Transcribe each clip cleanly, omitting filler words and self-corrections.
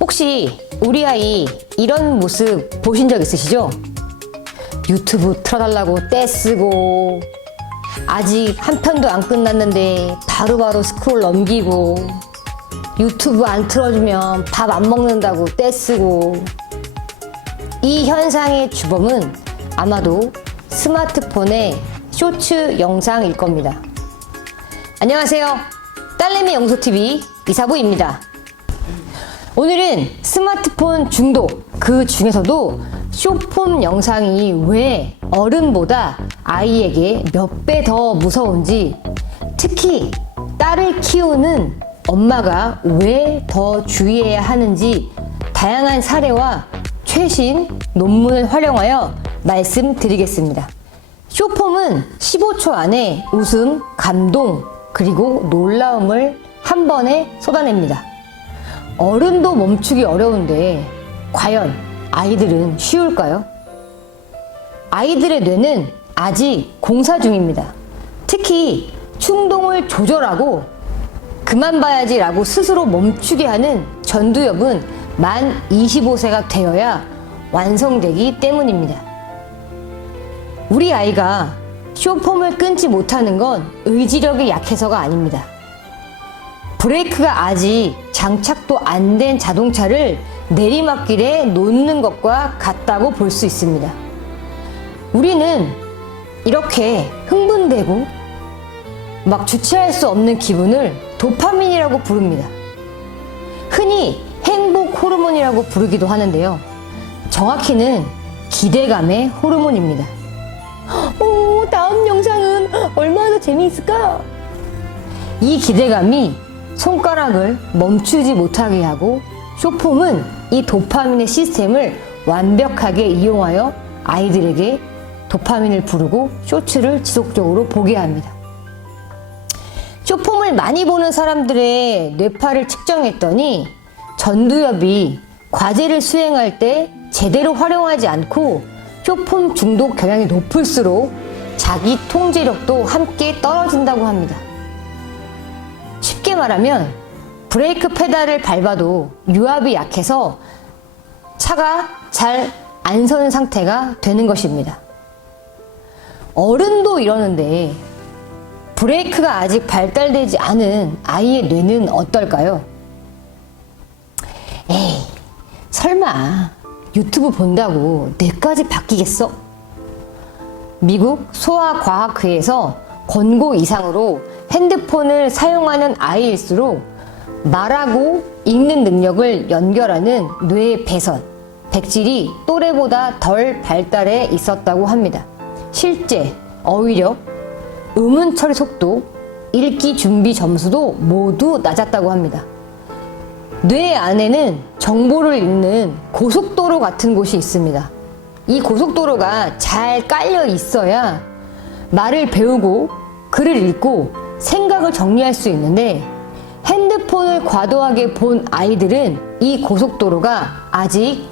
혹시 우리 아이 이런 모습 보신 적 있으시죠? 유튜브 틀어달라고 떼쓰고, 아직 한 편도 안 끝났는데 바로바로 스크롤 넘기고, 유튜브 안 틀어주면 밥 안 먹는다고 떼쓰고. 이 현상의 주범은 아마도 스마트폰의 쇼츠 영상일 겁니다. 안녕하세요. 딸내미 영소TV 이사부입니다. 오늘은 스마트폰 중독, 그 중에서도 숏폼 영상이 왜 어른보다 아이에게 몇 배 더 무서운지, 특히 딸을 키우는 엄마가 왜 더 주의해야 하는지 다양한 사례와 최신 논문을 활용하여 말씀드리겠습니다. 숏폼은 15초 안에 웃음, 감동, 그리고 놀라움을 한 번에 쏟아냅니다. 어른도 멈추기 어려운데 과연 아이들은 쉬울까요? 아이들의 뇌는 아직 공사 중입니다. 특히 충동을 조절하고 그만 봐야지 라고 스스로 멈추게 하는 전두엽은 만 25세가 되어야 완성되기 때문입니다. 우리 아이가 숏폼을 끊지 못하는 건 의지력이 약해서가 아닙니다. 브레이크가 아직 장착도 안 된 자동차를 내리막길에 놓는 것과 같다고 볼 수 있습니다. 우리는 이렇게 흥분되고 막 주체할 수 없는 기분을 도파민이라고 부릅니다. 흔히 행복 호르몬이라고 부르기도 하는데요. 정확히는 기대감의 호르몬입니다. 다음 영상은 얼마나 재미있을까? 이 기대감이 손가락을 멈추지 못하게 하고, 숏폼은 이 도파민의 시스템을 완벽하게 이용하여 아이들에게 도파민을 부르고 쇼츠를 지속적으로 보게 합니다. 숏폼을 많이 보는 사람들의 뇌파를 측정했더니 전두엽이 과제를 수행할 때 제대로 활용하지 않고 숏폼 중독 경향이 높을수록 자기 통제력도 함께 떨어진다고 합니다. 쉽게 말하면 브레이크 페달을 밟아도 유압이 약해서 차가 잘 안 서는 상태가 되는 것입니다. 어른도 이러는데 브레이크가 아직 발달되지 않은 아이의 뇌는 어떨까요? 에이, 설마 유튜브 본다고 뇌까지 바뀌겠어? 미국 소아과학회에서 권고 이상으로 핸드폰을 사용하는 아이일수록 말하고 읽는 능력을 연결하는 뇌의 배선, 백질이 또래보다 덜 발달해 있었다고 합니다. 실제 어휘력, 음운 처리 속도, 읽기 준비 점수도 모두 낮았다고 합니다. 뇌 안에는 정보를 읽는 고속도로 같은 곳이 있습니다. 이 고속도로가 잘 깔려 있어야 말을 배우고 글을 읽고 생각을 정리할 수 있는데, 핸드폰을 과도하게 본 아이들은 이 고속도로가 아직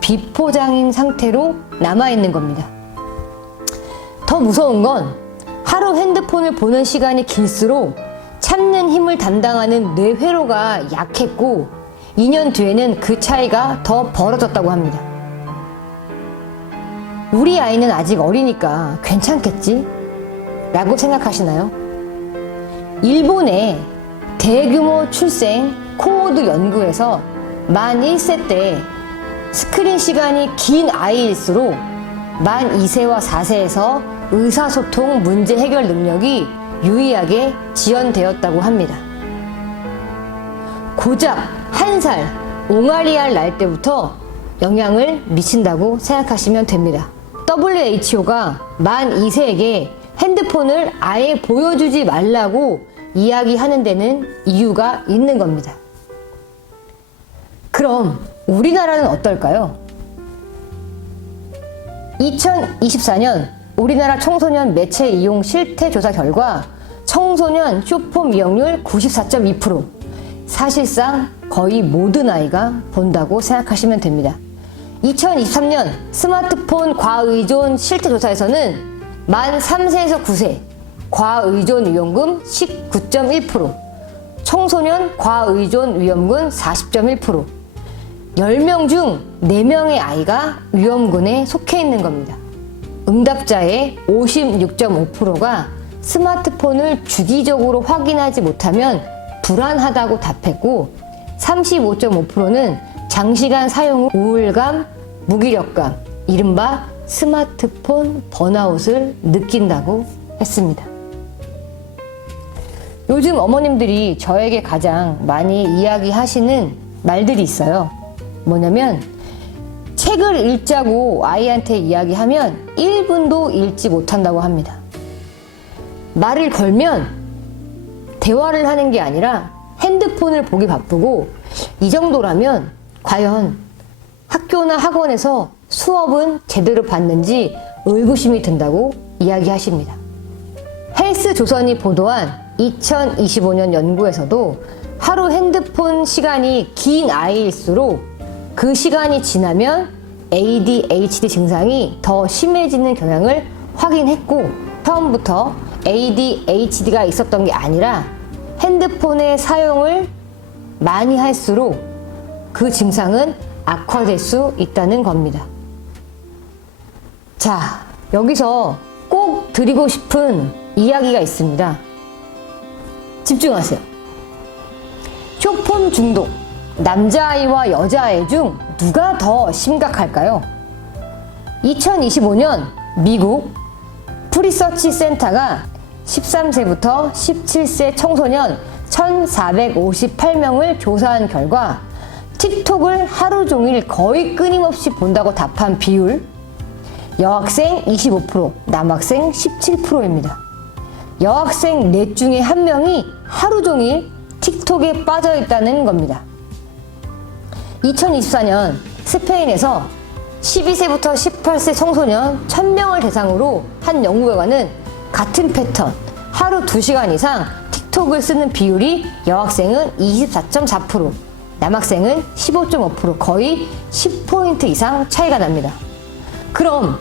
비포장인 상태로 남아있는 겁니다. 더 무서운 건 하루 핸드폰을 보는 시간이 길수록 참는 힘을 담당하는 뇌회로가 약했고 2년 뒤에는 그 차이가 더 벌어졌다고 합니다. 우리 아이는 아직 어리니까 괜찮겠지? 라고 생각하시나요? 일본의 대규모 출생 코호드 연구에서 만 1세 때 스크린 시간이 긴 아이일수록 만 2세와 4세에서 의사소통 문제 해결 능력이 유의하게 지연되었다고 합니다. 고작 1살 옹알이알 날 때부터 영향을 미친다고 생각하시면 됩니다. WHO가 만 2세에게 핸드폰을 아예 보여주지 말라고 이야기하는 데는 이유가 있는 겁니다. 그럼 우리나라는 어떨까요? 2024년 우리나라 청소년 매체 이용 실태 조사 결과 청소년 숏폼 이용률 94.2%, 사실상 거의 모든 아이가 본다고 생각하시면 됩니다. 2023년 스마트폰 과의존 실태 조사에서는 만 3세에서 9세 과의존 위험군 19.1%, 청소년 과의존 위험군 40.1%, 10명 중 4명의 아이가 위험군에 속해 있는 겁니다. 응답자의 56.5%가 스마트폰을 주기적으로 확인하지 못하면 불안하다고 답했고, 35.5%는 장시간 사용 후 우울감, 무기력감, 이른바 스마트폰 번아웃을 느낀다고 했습니다. 요즘 어머님들이 저에게 가장 많이 이야기하시는 말들이 있어요. 뭐냐면, 책을 읽자고 아이한테 이야기하면 1분도 읽지 못한다고 합니다. 말을 걸면 대화를 하는 게 아니라 핸드폰을 보기 바쁘고, 이 정도라면 과연 학교나 학원에서 수업은 제대로 받는지 의구심이 든다고 이야기하십니다. 헬스조선이 보도한 2025년 연구에서도 하루 핸드폰 시간이 긴 아이일수록 그 시간이 지나면 ADHD 증상이 더 심해지는 경향을 확인했고, 처음부터 ADHD가 있었던 게 아니라 핸드폰의 사용을 많이 할수록 그 증상은 악화될 수 있다는 겁니다. 자, 여기서 꼭 드리고 싶은 이야기가 있습니다. 집중하세요. 쇼폰 중독, 남자아이와 여자아이 중 누가 더 심각할까요? 2025년 미국 프리서치 센터가 13세부터 17세 청소년 1,458명을 조사한 결과 틱톡을 하루 종일 거의 끊임없이 본다고 답한 비율, 여학생 25%, 남학생 17%입니다. 여학생 넷 중에 한 명이 하루 종일 틱톡에 빠져 있다는 겁니다. 2024년 스페인에서 12세부터 18세 청소년 1000명을 대상으로 한 연구 결과는 같은 패턴, 하루 2시간 이상 틱톡을 쓰는 비율이 여학생은 24.4%, 남학생은 15.5%, 거의 10포인트 이상 차이가 납니다. 그럼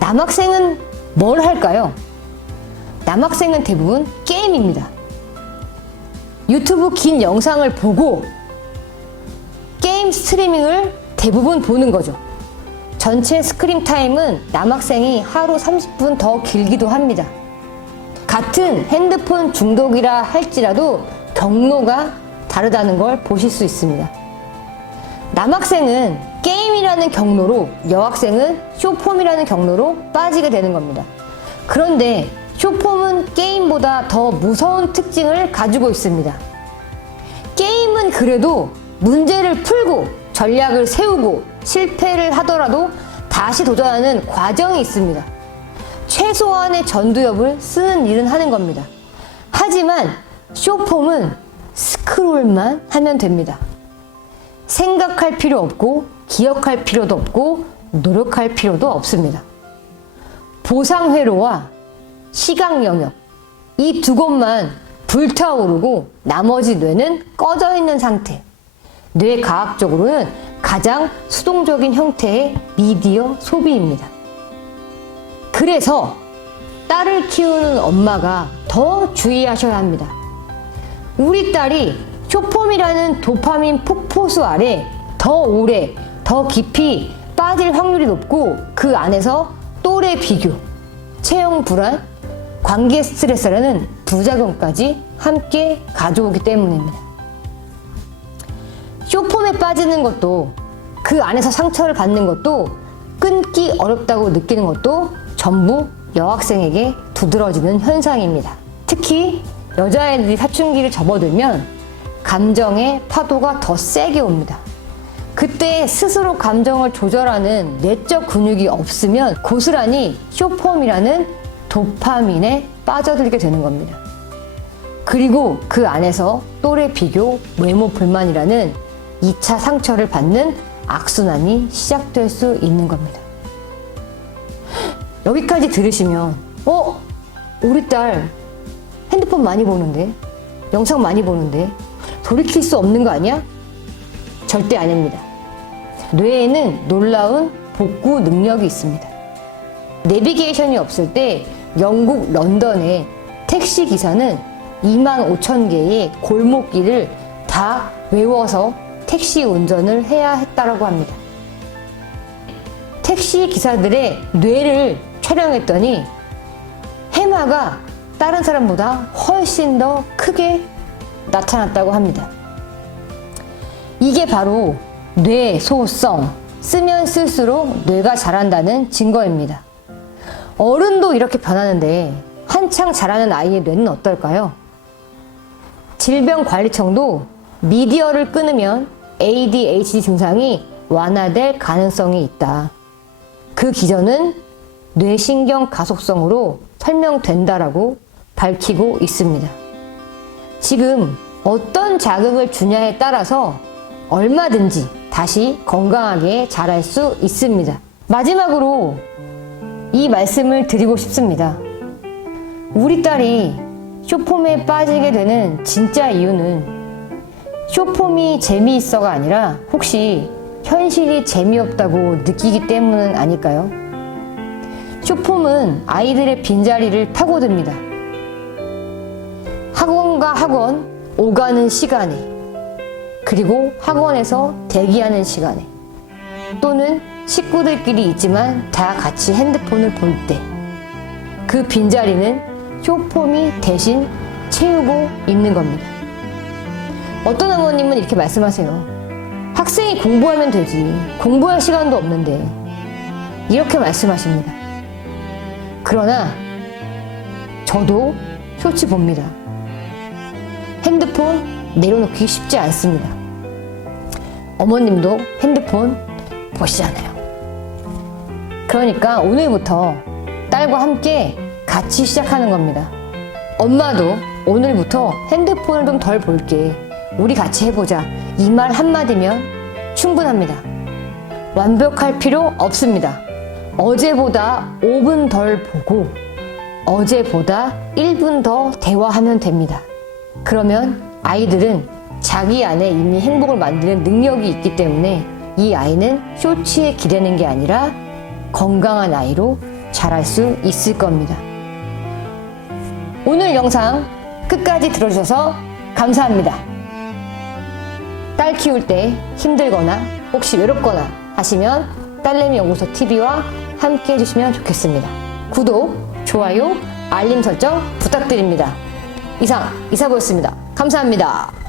남학생은 뭘 할까요? 남학생은 대부분 게임입니다. 유튜브 긴 영상을 보고 게임 스트리밍을 대부분 보는 거죠. 전체 스크린 타임은 남학생이 하루 30분 더 길기도 합니다. 같은 핸드폰 중독이라 할지라도 경로가 다르다는 걸 보실 수 있습니다. 남학생은 게임이라는 경로로, 여학생은 쇼폼이라는 경로로 빠지게 되는 겁니다. 그런데 쇼폼은 게임보다 더 무서운 특징을 가지고 있습니다. 게임은 그래도 문제를 풀고 전략을 세우고 실패를 하더라도 다시 도전하는 과정이 있습니다. 최소한의 전두엽을 쓰는 일은 하는 겁니다. 하지만 쇼폼은 스크롤만 하면 됩니다. 생각할 필요 없고 기억할 필요도 없고 노력할 필요도 없습니다. 보상회로와 시각 영역, 이 두 곳만 불타오르고 나머지 뇌는 꺼져 있는 상태. 뇌과학적으로는 가장 수동적인 형태의 미디어 소비입니다. 그래서 딸을 키우는 엄마가 더 주의하셔야 합니다. 우리 딸이 쇼폼이라는 도파민 폭포수 아래 더 오래, 더 깊이 빠질 확률이 높고, 그 안에서 또래 비교, 체형 불안, 관계 스트레스라는 부작용까지 함께 가져오기 때문입니다. 쇼폼에 빠지는 것도, 그 안에서 상처를 받는 것도, 끊기 어렵다고 느끼는 것도 전부 여학생에게 두드러지는 현상입니다. 특히 여자애들이 사춘기를 접어들면 감정의 파도가 더 세게 옵니다. 그때 스스로 감정을 조절하는 내적 근육이 없으면 고스란히 쇼폼이라는 도파민에 빠져들게 되는 겁니다. 그리고 그 안에서 또래 비교, 외모 불만이라는 2차 상처를 받는 악순환이 시작될 수 있는 겁니다. 여기까지 들으시면 우리 딸 핸드폰 많이 보는데, 영상 많이 보는데 돌이킬 수 없는 거 아니야? 절대 아닙니다. 뇌에는 놀라운 복구 능력이 있습니다. 내비게이션이 없을 때 영국 런던의 택시 기사는 25,000개의 골목길을 다 외워서 택시 운전을 해야 했다고 합니다. 택시 기사들의 뇌를 촬영했더니 해마가 다른 사람보다 훨씬 더 크게 나타났다고 합니다. 이게 바로 뇌소성, 쓰면 쓸수록 뇌가 자란다는 증거입니다. 어른도 이렇게 변하는데 한창 자라는 아이의 뇌는 어떨까요? 질병관리청도 미디어를 끊으면 ADHD 증상이 완화될 가능성이 있다. 그 기전은 뇌신경 가속성으로 설명된다라고 밝히고 있습니다. 지금 어떤 자극을 주냐에 따라서 얼마든지 다시 건강하게 자랄 수 있습니다. 마지막으로 이 말씀을 드리고 싶습니다. 우리 딸이 쇼폼에 빠지게 되는 진짜 이유는 쇼폼이 재미있어가 아니라 혹시 현실이 재미없다고 느끼기 때문은 아닐까요? 쇼폼은 아이들의 빈자리를 파고듭니다. 학원과 학원 오가는 시간에, 그리고 학원에서 대기하는 시간에, 또는 식구들끼리 있지만 다 같이 핸드폰을 볼 때, 그 빈자리는 쇼폼이 대신 채우고 있는 겁니다. 어떤 어머님은 이렇게 말씀하세요. 학생이 공부하면 되지. 공부할 시간도 없는데. 이렇게 말씀하십니다. 그러나 저도 쇼츠 봅니다. 핸드폰 내려놓기 쉽지 않습니다. 어머님도 핸드폰 보시잖아요. 그러니까 오늘부터 딸과 함께 같이 시작하는 겁니다. 엄마도 오늘부터 핸드폰을 좀 덜 볼게. 우리 같이 해보자. 이 말 한마디면 충분합니다. 완벽할 필요 없습니다. 어제보다 5분 덜 보고 어제보다 1분 더 대화하면 됩니다. 그러면 아이들은 자기 안에 이미 행복을 만드는 능력이 있기 때문에 이 아이는 쇼츠에 기대는 게 아니라 건강한 아이로 자랄 수 있을 겁니다. 오늘 영상 끝까지 들어주셔서 감사합니다. 딸 키울 때 힘들거나 혹시 외롭거나 하시면 딸내미 연구소 TV와 함께 해주시면 좋겠습니다. 구독, 좋아요, 알림 설정 부탁드립니다. 이상 이사보였습니다. 감사합니다.